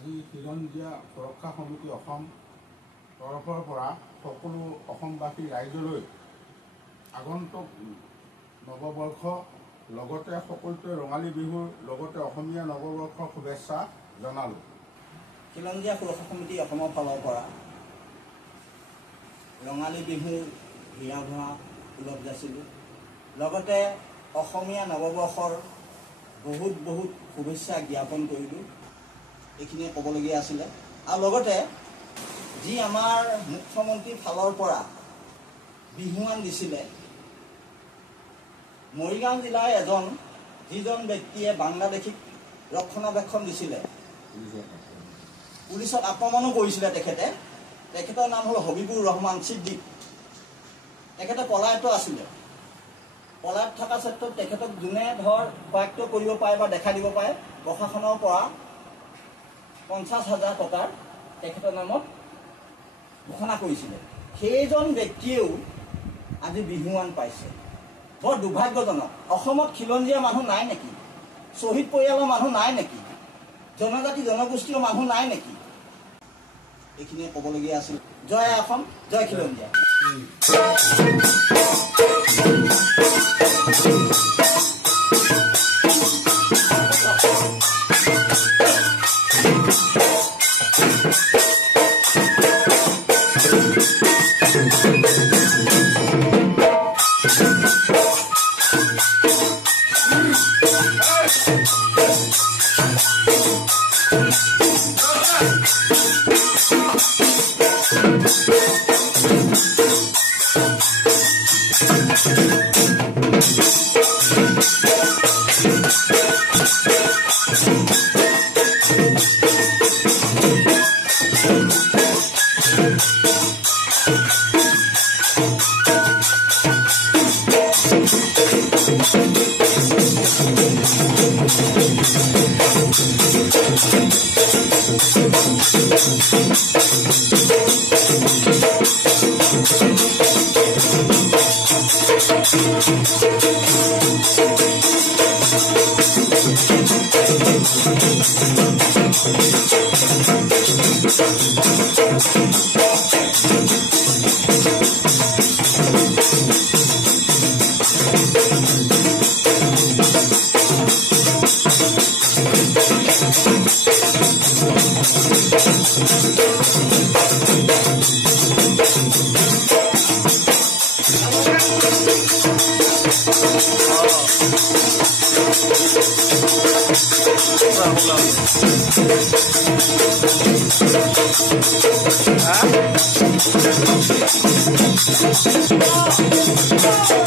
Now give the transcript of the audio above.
আজি খিলঞ্জীয়া সুৰক্ষা সমিতি অসম তৰফৰ পৰা সকলো অসমবাসী ৰাইজলৈ আগন্তুক নৱবৰ্ষ লগতে সকলোৱে ৰঙালী বিহুৰ লগতে অসমীয়া নৱবৰ্ষৰ শুভেচ্ছা জনালোঁ। খিলঞ্জীয়া সুৰক্ষা সমিতি অসমৰ ফালৰ পৰা ৰঙালী বিহুৰ হিয়া ভুৱা উলভ যাচিলোঁ। লগতে অসমীয়া নৱবৰ্ষৰ বহুত বহুত শুভেচ্ছা জ্ঞাপন কৰিলোঁ। এইখিনিয়ে ক'বলগীয়া আছিলে। আৰু লগতে যি আমাৰ মুখ্যমন্ত্ৰীৰ ফালৰ পৰা বিহুৱান দিছিলে, মৰিগাঁও জিলাৰ যিজন ব্যক্তিয়ে বাংলাদেশীক ৰক্ষণাবেক্ষণ দিছিলে, পুলিচত আক্ৰমণো কৰিছিলে তেখেতৰ নাম হ'ল হবিবুৰ ৰহমান ছিদ্দিক। তেখেতে পলায়িত আছিলে। পলায়ত থকা ক্ষেত্ৰত তেখেতক যোনে সহায়ত্ব কৰিব পাৰে বা দেখা দিব পাৰে, প্ৰশাসনৰ পৰা 50,000 টকাৰ তেখেতৰ নামত ঘোষণা কৰিছিলে। সেইজন ব্যক্তিয়েও আজি বিহুৱান পাইছে। বৰ দুৰ্ভাগ্যজনক। অসমত খিলঞ্জীয়া মানুহ নাই নেকি? শ্বহীদ পৰিয়ালৰ মানুহ নাই নেকি? জনজাতি জনগোষ্ঠীয় মানুহ নাই নেকি? এইখিনিয়ে ক'বলগীয়া আছিল। জয় অসম, জয় খিলঞ্জীয়া। Huh?